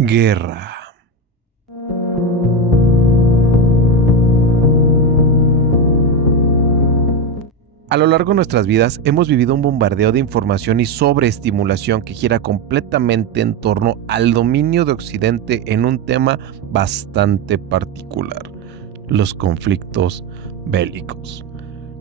Guerra. A lo largo de nuestras vidas hemos vivido un bombardeo de información y sobreestimulación que gira completamente en torno al dominio de Occidente en un tema bastante particular: los conflictos bélicos.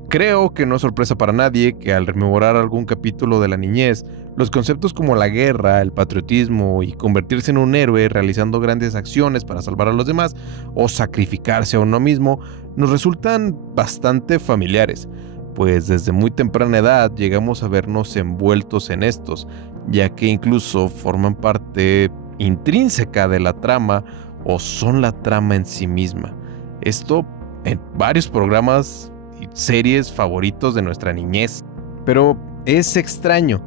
Creo que no es sorpresa para nadie que al rememorar algún capítulo de la niñez, los conceptos como la guerra, el patriotismo y convertirse en un héroe realizando grandes acciones para salvar a los demás o sacrificarse a uno mismo nos resultan bastante familiares, pues desde muy temprana edad llegamos a vernos envueltos en estos, ya que incluso forman parte intrínseca de la trama o son la trama en sí misma. Esto en varios programas y series favoritos de nuestra niñez. Pero es extraño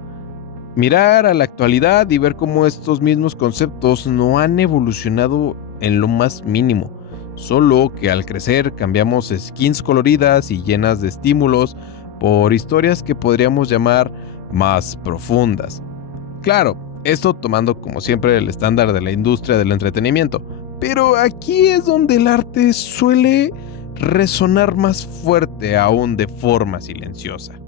mirar a la actualidad y ver cómo estos mismos conceptos no han evolucionado en lo más mínimo, solo que al crecer cambiamos skins coloridas y llenas de estímulos por historias que podríamos llamar más profundas. Claro, esto tomando como siempre el estándar de la industria del entretenimiento, pero aquí es donde el arte suele resonar más fuerte aún de forma silenciosa.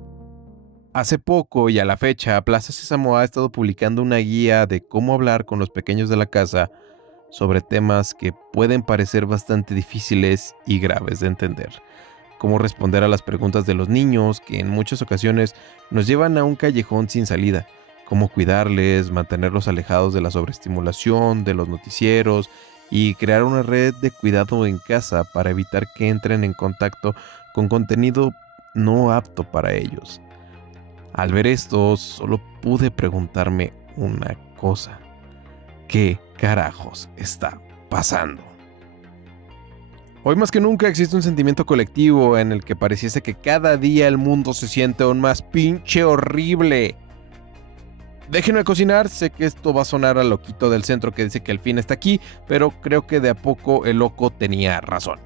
Hace poco y a la fecha, Plaza Sésamo ha estado publicando una guía de cómo hablar con los pequeños de la casa sobre temas que pueden parecer bastante difíciles y graves de entender. Cómo responder a las preguntas de los niños que en muchas ocasiones nos llevan a un callejón sin salida. Cómo cuidarles, mantenerlos alejados de la sobreestimulación, de los noticieros y crear una red de cuidado en casa para evitar que entren en contacto con contenido no apto para ellos. Al ver esto, solo pude preguntarme una cosa: ¿qué carajos está pasando? Hoy más que nunca existe un sentimiento colectivo en el que pareciese que cada día el mundo se siente aún más pinche horrible. Déjenme cocinar, sé que esto va a sonar al loquito del centro que dice que el fin está aquí, pero creo que de a poco el loco tenía razón.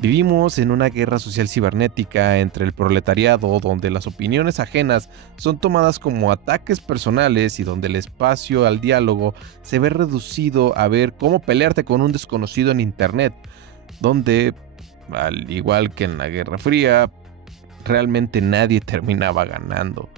Vivimos en una guerra social cibernética entre el proletariado, donde las opiniones ajenas son tomadas como ataques personales y donde el espacio al diálogo se ve reducido a ver cómo pelearte con un desconocido en internet, donde, al igual que en la Guerra Fría, realmente nadie terminaba ganando.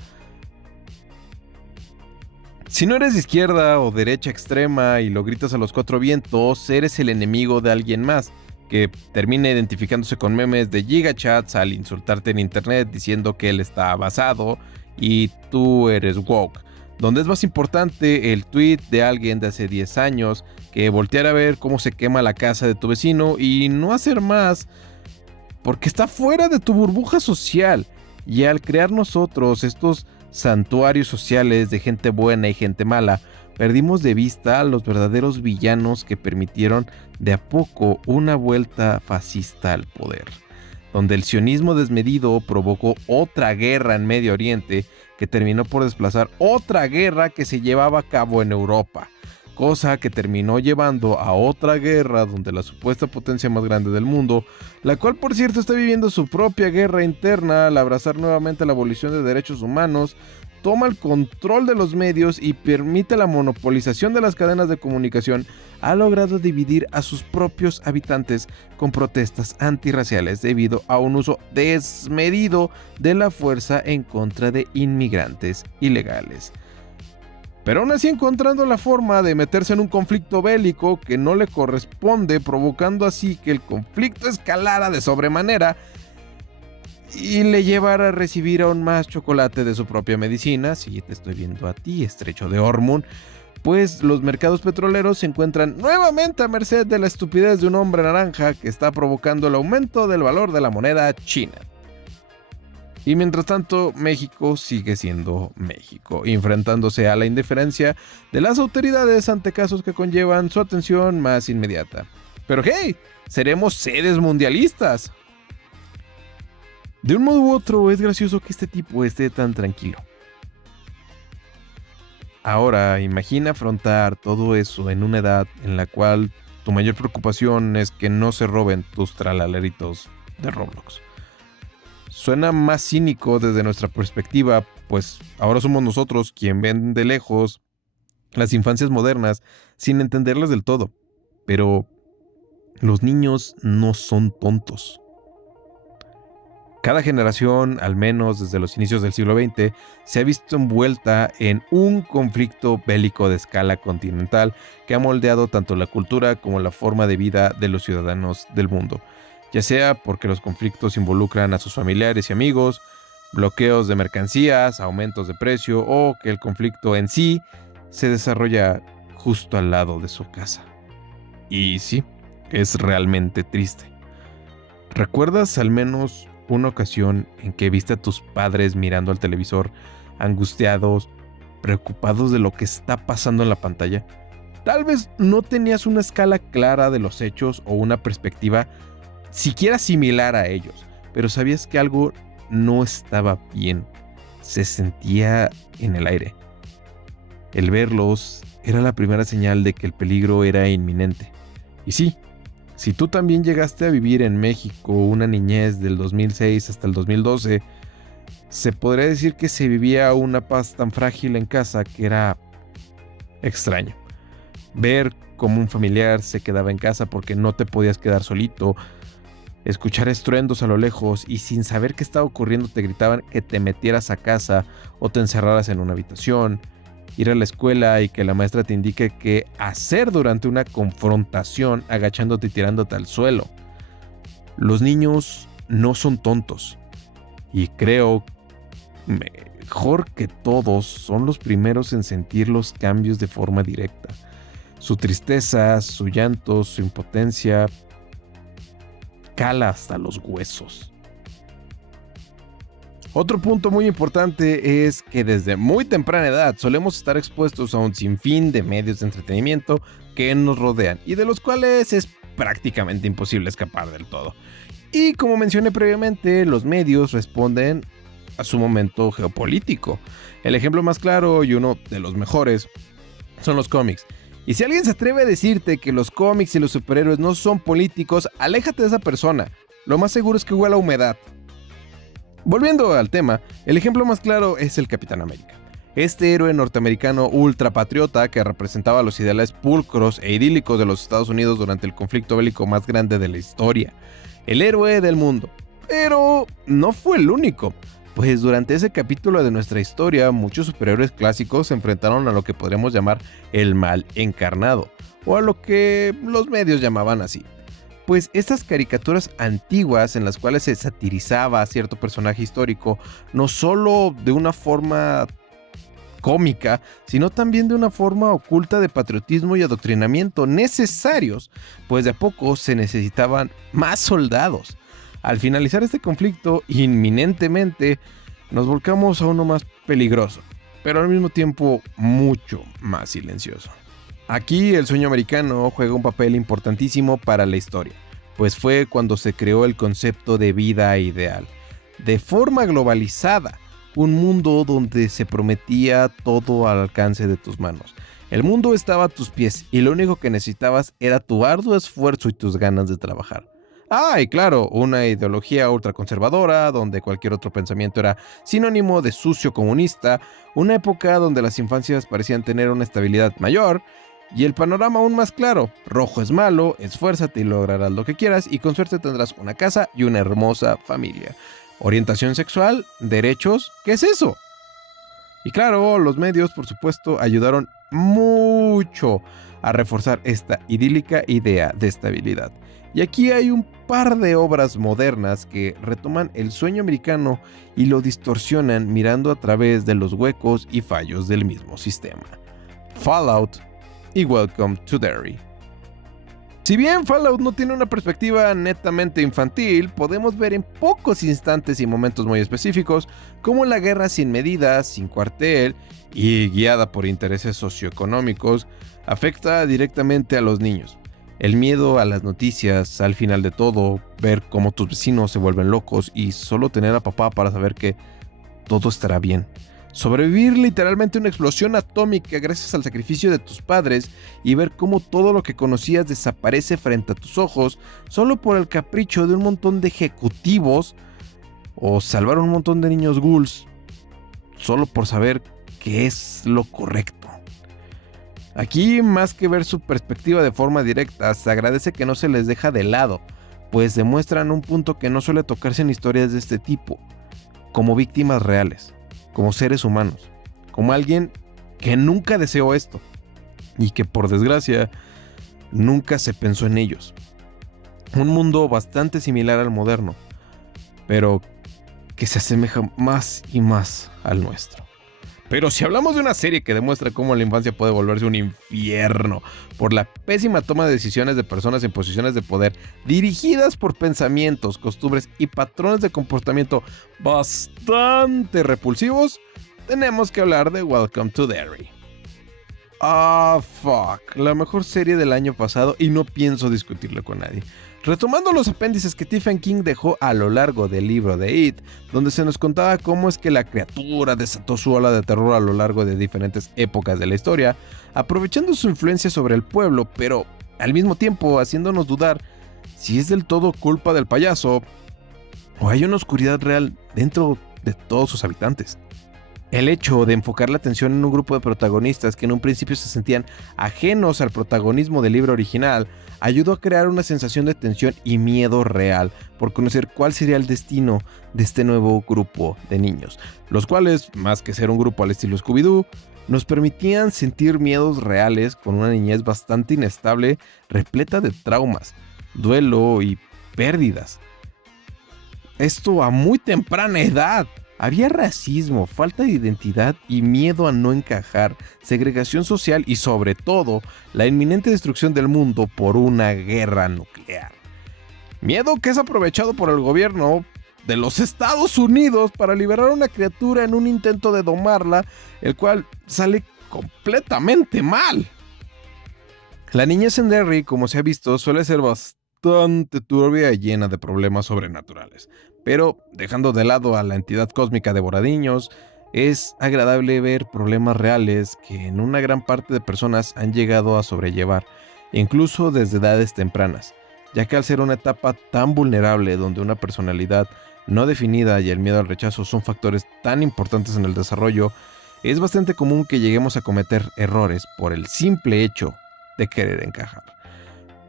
Si no eres de izquierda o derecha extrema y lo gritas a los cuatro vientos, eres el enemigo de alguien más, que termina identificándose con memes de gigachats al insultarte en internet diciendo que él está basado y tú eres woke, donde es más importante el tweet de alguien de hace 10 años que voltear a ver cómo se quema la casa de tu vecino y no hacer más porque está fuera de tu burbuja social. Y al crear nosotros estos santuarios sociales de gente buena y gente mala, perdimos de vista a los verdaderos villanos que permitieron de a poco una vuelta fascista al poder, donde el sionismo desmedido provocó otra guerra en Medio Oriente que terminó por desplazar otra guerra que se llevaba a cabo en Europa, cosa que terminó llevando a otra guerra donde la supuesta potencia más grande del mundo, la cual por cierto está viviendo su propia guerra interna al abrazar nuevamente la abolición de derechos humanos, toma el control de los medios y permite la monopolización de las cadenas de comunicación, ha logrado dividir a sus propios habitantes con protestas antirraciales debido a un uso desmedido de la fuerza en contra de inmigrantes ilegales. Pero aún así encontrando la forma de meterse en un conflicto bélico que no le corresponde, provocando así que el conflicto escalara de sobremanera y le llevara a recibir aún más chocolate de su propia medicina. Sí, te estoy viendo a ti, estrecho de Hormuz, pues los mercados petroleros se encuentran nuevamente a merced de la estupidez de un hombre naranja que está provocando el aumento del valor de la moneda china. Y mientras tanto, México sigue siendo México, enfrentándose a la indiferencia de las autoridades ante casos que conllevan su atención más inmediata. Pero hey, seremos sedes mundialistas. De un modo u otro, es gracioso que este tipo esté tan tranquilo. Ahora, imagina afrontar todo eso en una edad en la cual tu mayor preocupación es que no se roben tus tralaleritos de Roblox. Suena más cínico desde nuestra perspectiva, pues ahora somos nosotros quien ven de lejos las infancias modernas sin entenderlas del todo. Pero los niños no son tontos. Cada generación, al menos desde los inicios del siglo XX, se ha visto envuelta en un conflicto bélico de escala continental que ha moldeado tanto la cultura como la forma de vida de los ciudadanos del mundo, ya sea porque los conflictos involucran a sus familiares y amigos, bloqueos de mercancías, aumentos de precio o que el conflicto en sí se desarrolla justo al lado de su casa. Y sí, es realmente triste. ¿Recuerdas al menos una ocasión en que viste a tus padres mirando al televisor, angustiados, preocupados de lo que está pasando en la pantalla? Tal vez no tenías una escala clara de los hechos o una perspectiva siquiera similar a ellos, pero sabías que algo no estaba bien. Se sentía en el aire. El verlos era la primera señal de que el peligro era inminente. Y sí, si tú también llegaste a vivir en México una niñez del 2006 hasta el 2012, se podría decir que se vivía una paz tan frágil en casa que era extraño. Ver cómo un familiar se quedaba en casa porque no te podías quedar solito, escuchar estruendos a lo lejos y sin saber qué estaba ocurriendo te gritaban que te metieras a casa o te encerraras en una habitación, ir a la escuela y que la maestra te indique qué hacer durante una confrontación agachándote y tirándote al suelo. Los niños no son tontos y creo mejor que todos son los primeros en sentir los cambios de forma directa. Su tristeza, su llanto, su impotencia cala hasta los huesos. Otro punto muy importante es que desde muy temprana edad solemos estar expuestos a un sinfín de medios de entretenimiento que nos rodean y de los cuales es prácticamente imposible escapar del todo. Y como mencioné previamente, los medios responden a su momento geopolítico. El ejemplo más claro y uno de los mejores son los cómics. Y si alguien se atreve a decirte que los cómics y los superhéroes no son políticos, aléjate de esa persona. Lo más seguro es que huela a humedad. Volviendo al tema, el ejemplo más claro es el Capitán América. Este héroe norteamericano ultrapatriota que representaba los ideales pulcros e idílicos de los Estados Unidos durante el conflicto bélico más grande de la historia. El héroe del mundo. Pero no fue el único, pues durante ese capítulo de nuestra historia muchos superhéroes clásicos se enfrentaron a lo que podríamos llamar el mal encarnado, o a lo que los medios llamaban así. Pues estas caricaturas antiguas en las cuales se satirizaba a cierto personaje histórico, no solo de una forma cómica, sino también de una forma oculta de patriotismo y adoctrinamiento necesarios, pues de a poco se necesitaban más soldados. Al finalizar este conflicto, inminentemente, nos volcamos a uno más peligroso, pero al mismo tiempo mucho más silencioso. Aquí el sueño americano juega un papel importantísimo para la historia, pues fue cuando se creó el concepto de vida ideal. De forma globalizada, un mundo donde se prometía todo al alcance de tus manos. El mundo estaba a tus pies y lo único que necesitabas era tu arduo esfuerzo y tus ganas de trabajar. Y claro, una ideología ultraconservadora, donde cualquier otro pensamiento era sinónimo de sucio comunista, una época donde las infancias parecían tener una estabilidad mayor, y el panorama aún más claro: rojo es malo, esfuérzate y lograrás lo que quieras, y con suerte tendrás una casa y una hermosa familia. Orientación sexual, derechos, ¿qué es eso? Y claro, los medios, por supuesto, ayudaron mucho a reforzar esta idílica idea de estabilidad. Y aquí hay un par de obras modernas que retoman el sueño americano y lo distorsionan mirando a través de los huecos y fallos del mismo sistema. Fallout y Welcome to Derry. Si bien Fallout no tiene una perspectiva netamente infantil, podemos ver en pocos instantes y momentos muy específicos cómo la guerra sin medida, sin cuartel y guiada por intereses socioeconómicos afecta directamente a los niños. El miedo a las noticias, al final de todo, ver cómo tus vecinos se vuelven locos y solo tener a papá para saber que todo estará bien. Sobrevivir literalmente a una explosión atómica gracias al sacrificio de tus padres y ver cómo todo lo que conocías desaparece frente a tus ojos solo por el capricho de un montón de ejecutivos, o salvar a un montón de niños ghouls solo por saber qué es lo correcto. Aquí, más que ver su perspectiva de forma directa, se agradece que no se les deja de lado, pues demuestran un punto que no suele tocarse en historias de este tipo, como víctimas reales, como seres humanos, como alguien que nunca deseó esto y que por desgracia nunca se pensó en ellos. Un mundo bastante similar al moderno, pero que se asemeja más y más al nuestro. Pero si hablamos de una serie que demuestra cómo la infancia puede volverse un infierno por la pésima toma de decisiones de personas en posiciones de poder dirigidas por pensamientos, costumbres y patrones de comportamiento bastante repulsivos, tenemos que hablar de Welcome to Derry. Fuck, la mejor serie del año pasado y no pienso discutirla con nadie. Retomando los apéndices que Stephen King dejó a lo largo del libro de It, donde se nos contaba cómo es que la criatura desató su ola de terror a lo largo de diferentes épocas de la historia, aprovechando su influencia sobre el pueblo, pero al mismo tiempo haciéndonos dudar si es del todo culpa del payaso o hay una oscuridad real dentro de todos sus habitantes. El hecho de enfocar la atención en un grupo de protagonistas que en un principio se sentían ajenos al protagonismo del libro original ayudó a crear una sensación de tensión y miedo real por conocer cuál sería el destino de este nuevo grupo de niños, los cuales, más que ser un grupo al estilo Scooby-Doo, nos permitían sentir miedos reales con una niñez bastante inestable, repleta de traumas, duelo y pérdidas. Esto a muy temprana edad. Había racismo, falta de identidad y miedo a no encajar, segregación social y sobre todo la inminente destrucción del mundo por una guerra nuclear. Miedo que es aprovechado por el gobierno de los Estados Unidos para liberar a una criatura en un intento de domarla, el cual sale completamente mal. La niñez en Derry, como se ha visto, suele ser bastante turbia y llena de problemas sobrenaturales. Pero, dejando de lado a la entidad cósmica devoradiños, es agradable ver problemas reales que en una gran parte de personas han llegado a sobrellevar, incluso desde edades tempranas, ya que al ser una etapa tan vulnerable donde una personalidad no definida y el miedo al rechazo son factores tan importantes en el desarrollo, es bastante común que lleguemos a cometer errores por el simple hecho de querer encajar.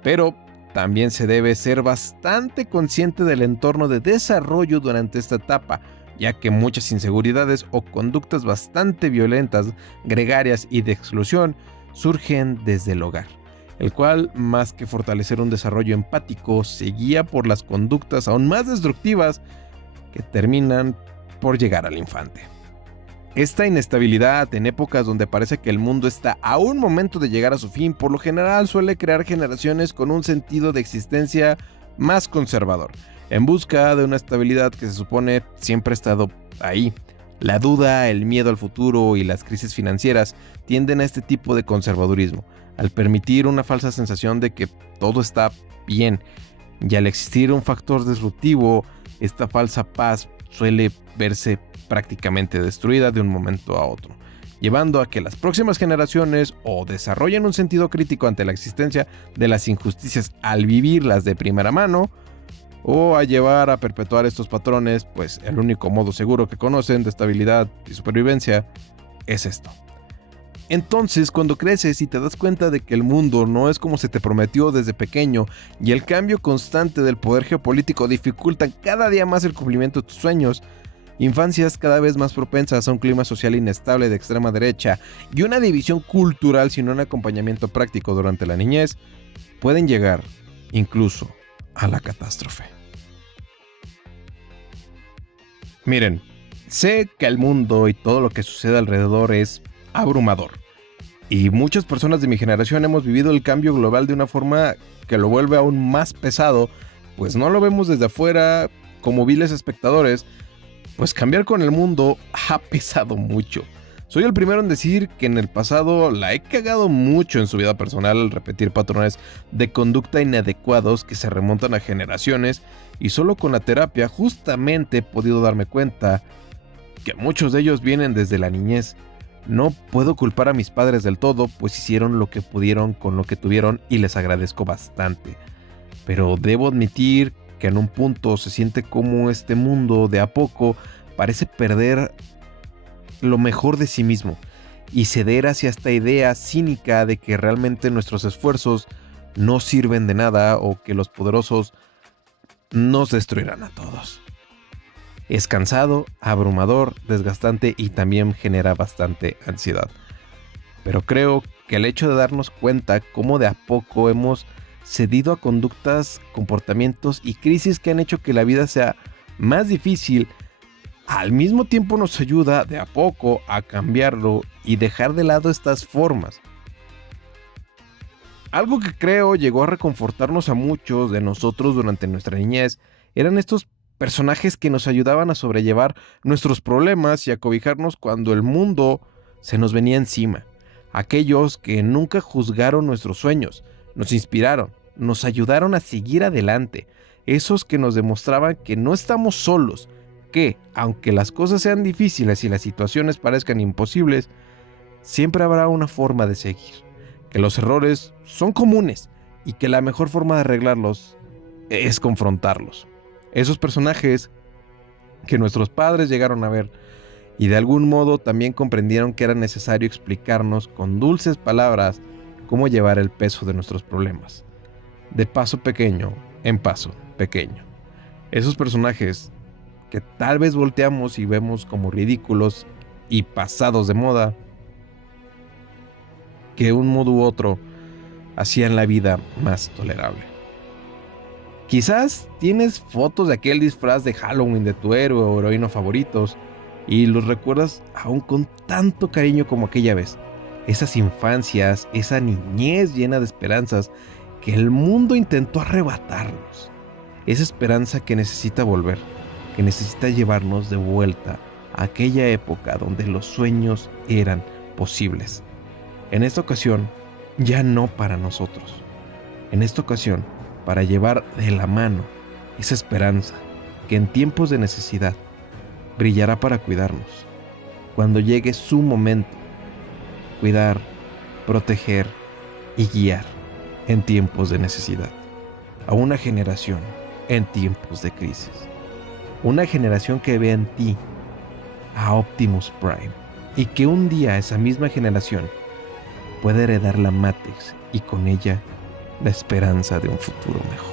Pero también se debe ser bastante consciente del entorno de desarrollo durante esta etapa, ya que muchas inseguridades o conductas bastante violentas, gregarias y de exclusión surgen desde el hogar, el cual, más que fortalecer un desarrollo empático, se guía por las conductas aún más destructivas que terminan por llegar al infante. Esta inestabilidad en épocas donde parece que el mundo está a un momento de llegar a su fin, por lo general suele crear generaciones con un sentido de existencia más conservador, en busca de una estabilidad que se supone siempre ha estado ahí. La duda, el miedo al futuro y las crisis financieras tienden a este tipo de conservadurismo, al permitir una falsa sensación de que todo está bien, y al existir un factor disruptivo, esta falsa paz suele verse prácticamente destruida de un momento a otro, llevando a que las próximas generaciones o desarrollen un sentido crítico ante la existencia de las injusticias al vivirlas de primera mano, o a llevar a perpetuar estos patrones, pues el único modo seguro que conocen de estabilidad y supervivencia es esto. Entonces, cuando creces y te das cuenta de que el mundo no es como se te prometió desde pequeño y el cambio constante del poder geopolítico dificulta cada día más el cumplimiento de tus sueños, infancias cada vez más propensas a un clima social inestable de extrema derecha y una división cultural sin un acompañamiento práctico durante la niñez, pueden llegar incluso a la catástrofe. Miren, sé que el mundo y todo lo que sucede alrededor es abrumador. Y muchas personas de mi generación hemos vivido el cambio global de una forma que lo vuelve aún más pesado, pues no lo vemos desde afuera como viles espectadores, pues cambiar con el mundo ha pesado mucho. Soy el primero en decir que en el pasado la he cagado mucho en su vida personal al repetir patrones de conducta inadecuados que se remontan a generaciones, y solo con la terapia justamente he podido darme cuenta que muchos de ellos vienen desde la niñez. No puedo culpar a mis padres del todo, pues hicieron lo que pudieron con lo que tuvieron y les agradezco bastante. Pero debo admitir que en un punto se siente como este mundo de a poco parece perder lo mejor de sí mismo, y ceder hacia esta idea cínica de que realmente nuestros esfuerzos no sirven de nada o que los poderosos nos destruirán a todos. Es cansado, abrumador, desgastante y también genera bastante ansiedad. Pero creo que el hecho de darnos cuenta cómo de a poco hemos cedido a conductas, comportamientos y crisis que han hecho que la vida sea más difícil, al mismo tiempo nos ayuda de a poco a cambiarlo y dejar de lado estas formas. Algo que creo llegó a reconfortarnos a muchos de nosotros durante nuestra niñez eran estos personajes que nos ayudaban a sobrellevar nuestros problemas y a cobijarnos cuando el mundo se nos venía encima. Aquellos que nunca juzgaron nuestros sueños, nos inspiraron, nos ayudaron a seguir adelante. Esos que nos demostraban que no estamos solos, que, aunque las cosas sean difíciles y las situaciones parezcan imposibles, siempre habrá una forma de seguir. Que los errores son comunes y que la mejor forma de arreglarlos es confrontarlos. Esos personajes que nuestros padres llegaron a ver y de algún modo también comprendieron que era necesario explicarnos con dulces palabras cómo llevar el peso de nuestros problemas. De paso pequeño en paso pequeño. Esos personajes que tal vez volteamos y vemos como ridículos y pasados de moda, que de un modo u otro hacían la vida más tolerable. Quizás tienes fotos de aquel disfraz de Halloween de tu héroe o heroína favoritos y los recuerdas aún con tanto cariño como aquella vez. Esas infancias, esa niñez llena de esperanzas que el mundo intentó arrebatarnos. Esa esperanza que necesita volver, que necesita llevarnos de vuelta a aquella época donde los sueños eran posibles. En esta ocasión, ya no para nosotros. En esta ocasión, para llevar de la mano esa esperanza que en tiempos de necesidad brillará para cuidarnos. Cuando llegue su momento, cuidar, proteger y guiar en tiempos de necesidad. A una generación en tiempos de crisis. Una generación que ve en ti a Optimus Prime y que un día esa misma generación puede heredar la Matrix y con ella la esperanza de un futuro mejor.